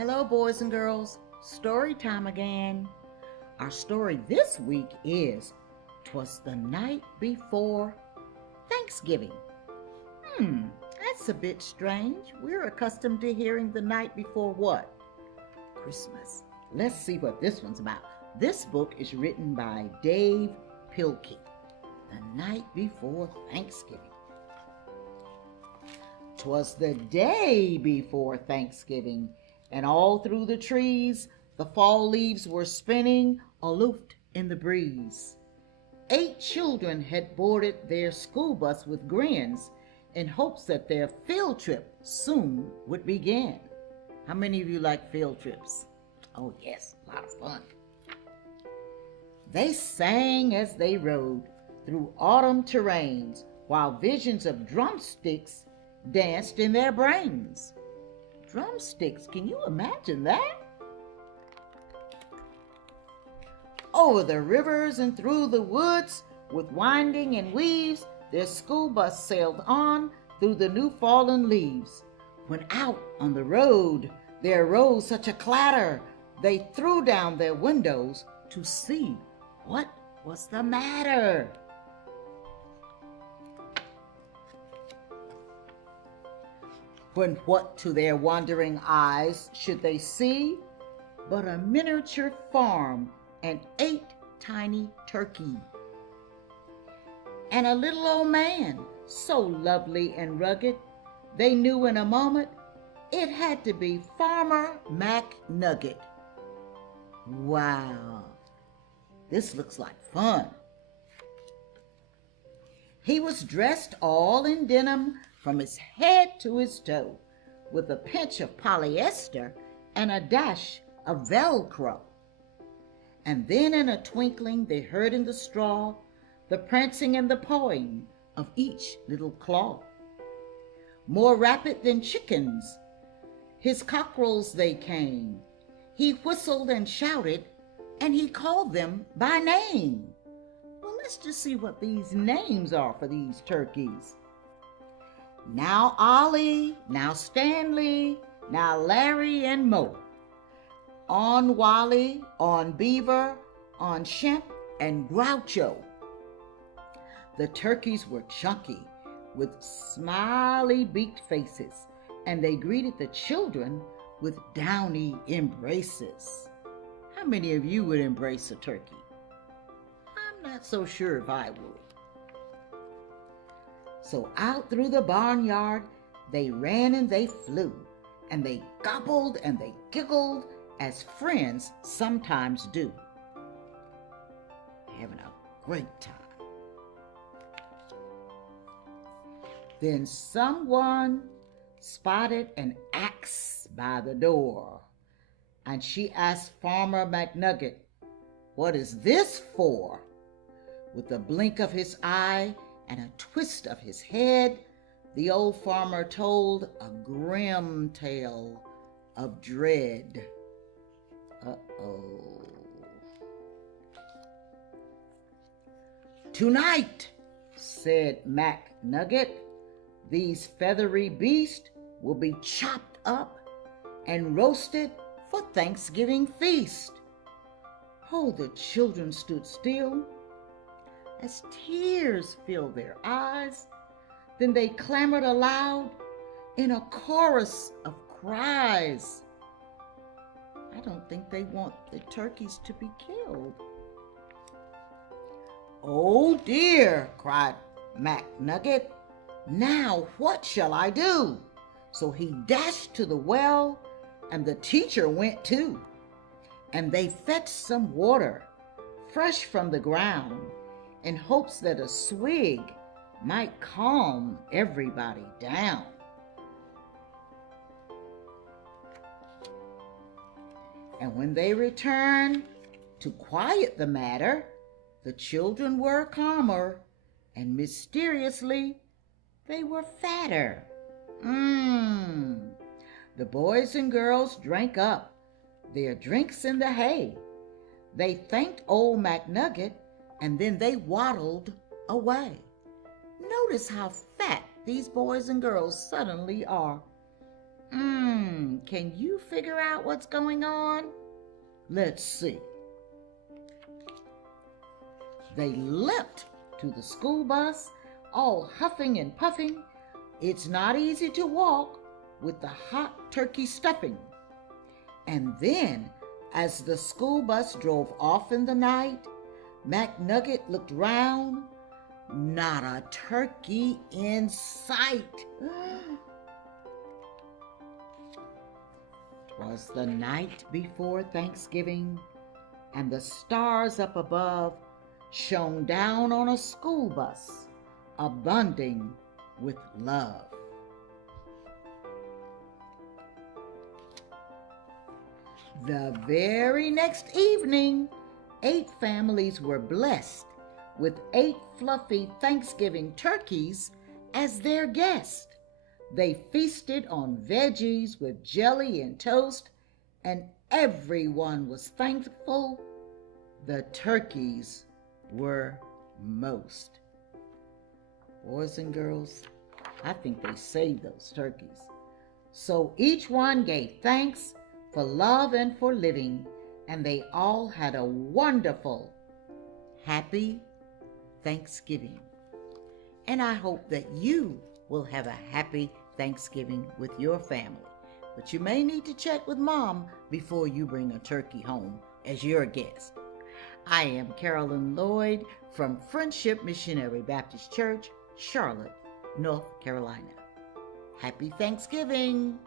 Hello, boys and girls. Story time again. Our story this week is "Twas the Night Before Thanksgiving." That's a bit strange. We're accustomed to hearing the night before what? Christmas. Let's see what this one's about. This book is written by Dave Pilkey. The Night Before Thanksgiving. 'Twas the day before Thanksgiving, and all through the trees the fall leaves were spinning aloof in the breeze. 8 children had boarded their school bus with grins in hopes that their field trip soon would begin. How many of you like field trips? Oh yes, a lot of fun. They sang as they rode through autumn terrains, while visions of drumsticks danced in their brains. Drumsticks, can you imagine that? Over the rivers and through the woods, with winding and weaves, their school bus sailed on through the new fallen leaves. When out on the road there arose such a clatter, they threw down their windows to see what was the matter. When what to their wandering eyes should they see but a miniature farm and 8 tiny turkeys, and a little old man so lovely and rugged they knew in a moment it had to be Farmer McNugget. Wow, this looks like fun. He was dressed all in denim from his head to his toe, with a pinch of polyester and a dash of Velcro. And then in a twinkling they heard in the straw the prancing and the pawing of each little claw. More rapid than chickens, his cockerels they came. He whistled and shouted, and he called them by name. Well, let's just see what these names are for these turkeys. Now Ollie, now Stanley, now Larry and Mo. On Wally, on Beaver, on Shemp and Groucho. The turkeys were chunky, with smiley beaked faces, and they greeted the children with downy embraces. How many of you would embrace a turkey? I'm not so sure if I would. So out through the barnyard they ran and they flew, and they gobbled and they giggled as friends sometimes do. Having a great time. Then someone spotted an axe by the door, and she asked Farmer McNugget, "What is this for?" With a blink of his eye and a twist of his head, the old farmer told a grim tale of dread. Uh-oh. "Tonight," said McNugget, "these feathery beasts will be chopped up and roasted for Thanksgiving feast." Oh, the children stood still as tears filled their eyes. Then they clamored aloud in a chorus of cries. I don't think they want the turkeys to be killed. "Oh dear," cried McNugget, "now what shall I do?" So he dashed to the well, and the teacher went too. And they fetched some water, fresh from the ground, in hopes that a swig might calm everybody down. And when they returned to quiet the matter, the children were calmer, and mysteriously they were fatter. The boys and girls drank up their drinks in the hay. They thanked old McNugget, and then they waddled away. Notice how fat these boys and girls suddenly are. Can you figure out what's going on? Let's see. They leapt to the school bus, all huffing and puffing. It's not easy to walk with the hot turkey stuffing. And then, as the school bus drove off in the night, McNugget looked round. Not a turkey in sight. 'Twas the night before Thanksgiving, and the stars up above shone down on a school bus, abounding with love. The very next evening, 8 families were blessed with 8 fluffy Thanksgiving turkeys as their guests. They feasted on veggies with jelly and toast, and everyone was thankful. The turkeys were most. Boys and girls, I think they saved those turkeys. So each one gave thanks for love and for living, and they all had a wonderful, happy Thanksgiving. And I hope that you will have a happy Thanksgiving with your family. But you may need to check with Mom before you bring a turkey home as your guest. I am Carolyn Lloyd from Friendship Missionary Baptist Church, Charlotte, North Carolina. Happy Thanksgiving!